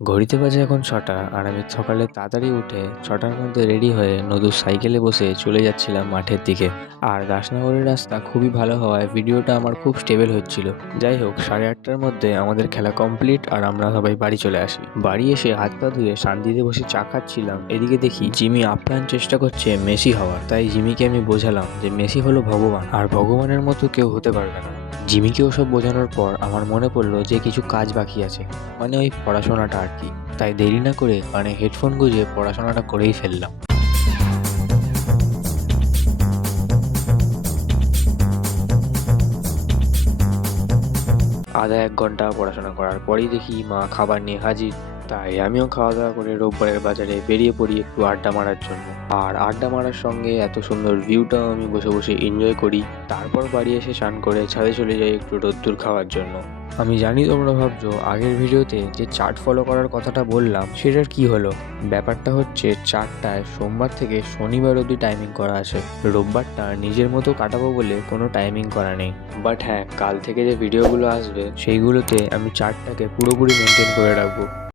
ঘড়িতে বাজে এখন ছটা আর আমি সকালে তাড়াতাড়ি উঠে ছটার মধ্যে রেডি হয়ে নদুর সাইকেলে বসে চলে যাচ্ছিলাম মাঠের দিকে। আর দাসনগরের রাস্তা খুবই ভালো হওয়ায় ভিডিওটা আমার খুব স্টেবল হচ্ছিল। যাই হোক, সাড়ে আটটার মধ্যে আমাদের খেলা কমপ্লিট আর আমরা সবাই বাড়ি চলে আসি। বাড়ি এসে হাত পা ধুয়ে শান্তিতে বসে চা খাচ্ছিলাম। এদিকে দেখি জিমি আপ্রাণ চেষ্টা করছে মেসি হওয়ার। তাই জিমিকে আমি বোঝালাম যে মেসি হলো ভগবান। আর ভগবানের মতো কেউ হতে পারবে না। জিমিকে ওসব বোঝানোর পর আমার মনে পড়ল যে কিছু কাজ বাকি আছে মানে ওই পড়াশোনাটা আর কি। তাই দেরি না করে মানে হেডফোন গুঁজে পড়াশোনাটা করেই ফেললাম। আধা এক ঘণ্টা পড়াশোনা করার পরেই দেখি মা খাবার নিয়ে হাজির। তাই আমিও খাওয়া দাওয়া করে রোববারের বাজারে বেরিয়ে পড়ি একটু আড্ডা মারার জন্য। আর আড্ডা মারার সঙ্গে এত সুন্দর ভিউটাও আমি বসে বসে এনজয় করি। তারপর বাড়ি এসে স্নান করে ছাদে চলে যাই একটু রোদ্দুর খাওয়ার জন্য। আমি জানি তোমরা ভাবছ, আগের ভিডিওতে যে চার্ট ফলো করার কথাটা বললাম, সেটার কি হলো? ব্যাপারটা হচ্ছে চারটায় সোমবার থেকে শনিবার অবধি টাইমিং করা আছে। রোববারটা নিজের মতো কাটাবো বলে কোনো টাইমিং করা নেই। বাট হ্যাঁ কাল থেকে যে ভিডিওগুলো আসবে, সেইগুলোতে আমি চার্টটাকে পুরোপুরি মেনটেন করে রাখব।